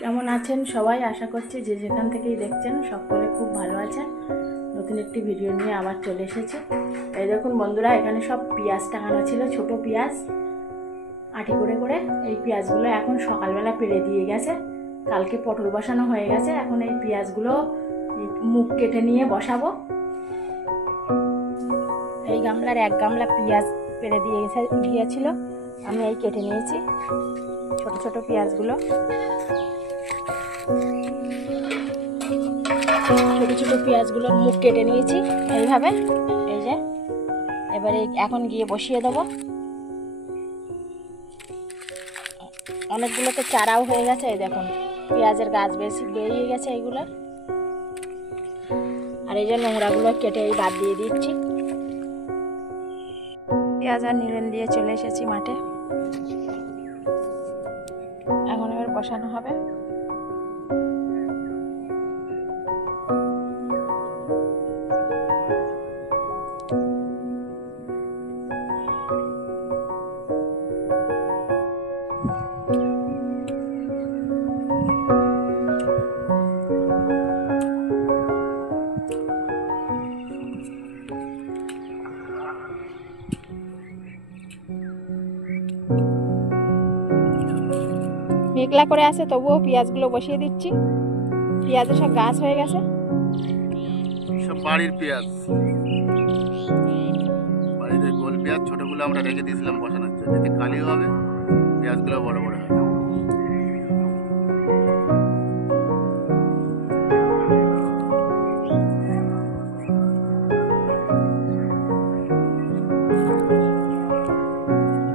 কেমন আছেন সবাই? আশা করছি যে যেখান থেকেই দেখছেন সকলে খুব ভালো আছেন। নতুন একটি ভিডিও নিয়ে আবার চলে এসেছে। এই দেখুন বন্ধুরা, এখানে সব পেঁয়াজ টাঙানো ছিল, ছোট পেঁয়াজ আটি করে করে। এই পেঁয়াজগুলো এখন সকালবেলা পেরে দিয়ে গেছে, কালকে পটল বসানো হয়ে গেছে। এখন এই পেঁয়াজগুলো মুখ কেটে নিয়ে বসাবো। এই গামলার এক গামলা পেঁয়াজ পেরে দিয়েছিল, আমি এই কেটে নিয়েছি ছোট ছোট পেঁয়াজগুলো। ছোট ছোট পেঁয়াজগুলোর মুখ কেটে নিয়েছি এইভাবে। এই যে এবারে এখন গিয়ে বসিয়ে দেবো। অনেকগুলো তো চারাও হয়ে গেছে, এই দেখুন পেঁয়াজের গাছ বেশি বেরিয়ে গেছে এইগুলো। আর এই যে নোংরাগুলো কেটে বাদ দিয়ে দিচ্ছি। পেঁয়াজ আর নিরেন দিয়ে চলে এসেছি মাঠে, এখন এবার বসানো হবে। মেঘলা করে আছে, তবুও পেঁয়াজগুলো বসিয়ে দিচ্ছি। পেঁয়াজের সব গাছ হয়ে গেছে, সব বাড়ির পেঁয়াজ, বাড়ির গোল পেঁয়াজ ছোটগুলো আমরা রেখে দিয়েছিলাম বসানোর জন্য, এতে কালি হবে, পেঁয়াজগুলো বড় বড় হবে।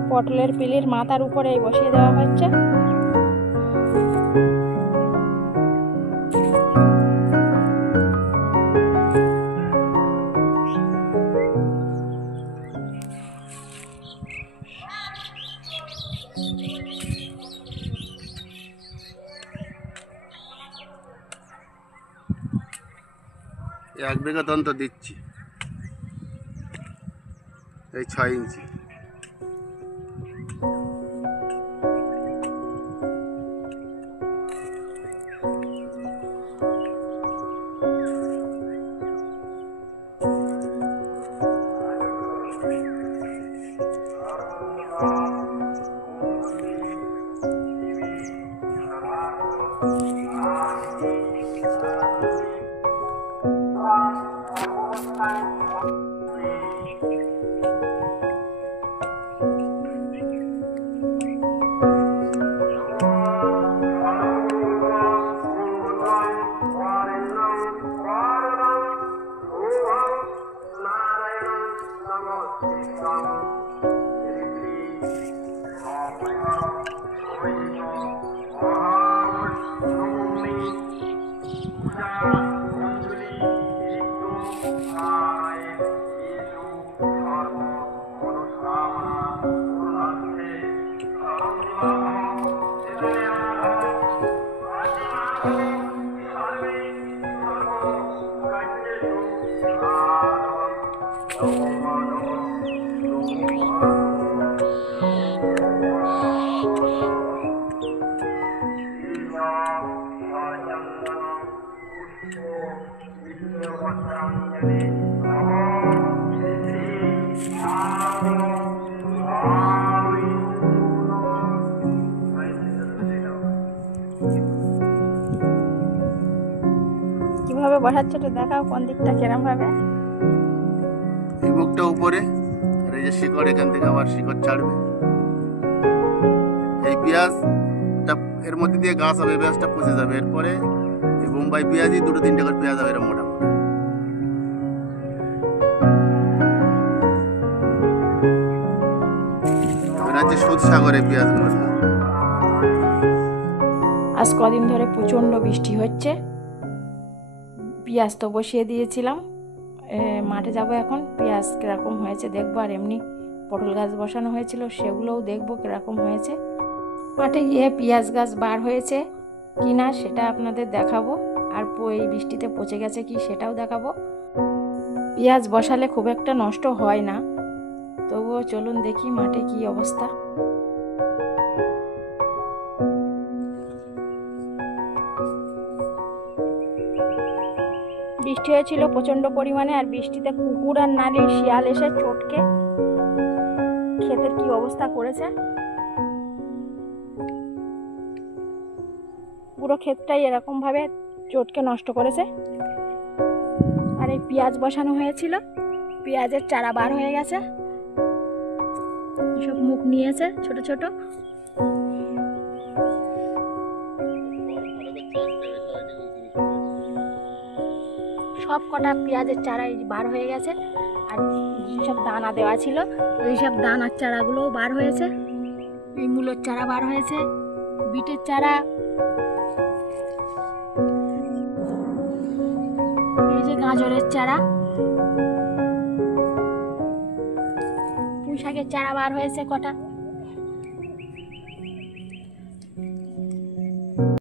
পটলের পিলির মাথার উপরে বসিয়ে দেওয়া হচ্ছে। এক বিঘা দন্ত দিচ্ছি, এই 6 ইঞ্চি। কিভাবে বসাচ্ছে তো দেখাও, কোন দিকটা কিরম ভাবে। এই মুখটা উপরে, আর এই যে শিকড়, এখান থেকে আবার শিকড় ছাড়বে। এই পেঁয়াজটা এর মধ্যে দিয়ে গাছ হবে, পেঁয়াজটা পচে যাবে। এরপরে এই বোম্বাই পেঁয়াজই 2-3 করে পেঁয়াজ হবে, এরকম মোটা মোটা। হচ্ছে সুদসাগরের পেঁয়াজগুলো। আজ কদিন ধরে প্রচণ্ড বৃষ্টি হচ্ছে। পেঁয়াজ তো বসিয়ে দিয়েছিলাম, মাঠে যাব এখন। পেঁয়াজ কীরকম হয়েছে দেখবো, আর এমনি পটল গাছ বসানো হয়েছিল সেগুলোও দেখবো কীরকম হয়েছে। মাঠে গিয়ে পেঁয়াজ গাছ বার হয়েছে কি না সেটা আপনাদের দেখাবো, আর এই বৃষ্টিতে পচে গেছে কি সেটাও দেখাবো। পেঁয়াজ বসালে খুব একটা নষ্ট হয় না, তবুও চলুন দেখি মাঠে কি অবস্থা। বৃষ্টি হয়েছিল প্রচণ্ড পরিমাণে, আর বৃষ্টিতে কুকুর আর নালি শিয়াল এসে চটকে ক্ষেতের কি অবস্থা করেছে। পুরো ক্ষেতটাই এরকম ভাবে চটকে নষ্ট করেছে। আর এই পেঁয়াজ বসানো হয়েছিল, পেঁয়াজের চারা বার হয়ে গেছে, সব মুখ নিয়েছে ছোট ছোট। সব কটা পেঁয়াজের চারা বার হয়ে গেছে, আর যেসব দানা দেওয়া ছিল ওই সব দানার চারাগুলোও বার হয়েছে। এই মূলোর চারা বার হয়েছে, বিটের চারা, এই যে গাজরের চারা, পুঁই শাকের চারা বার হয়েছে কটা।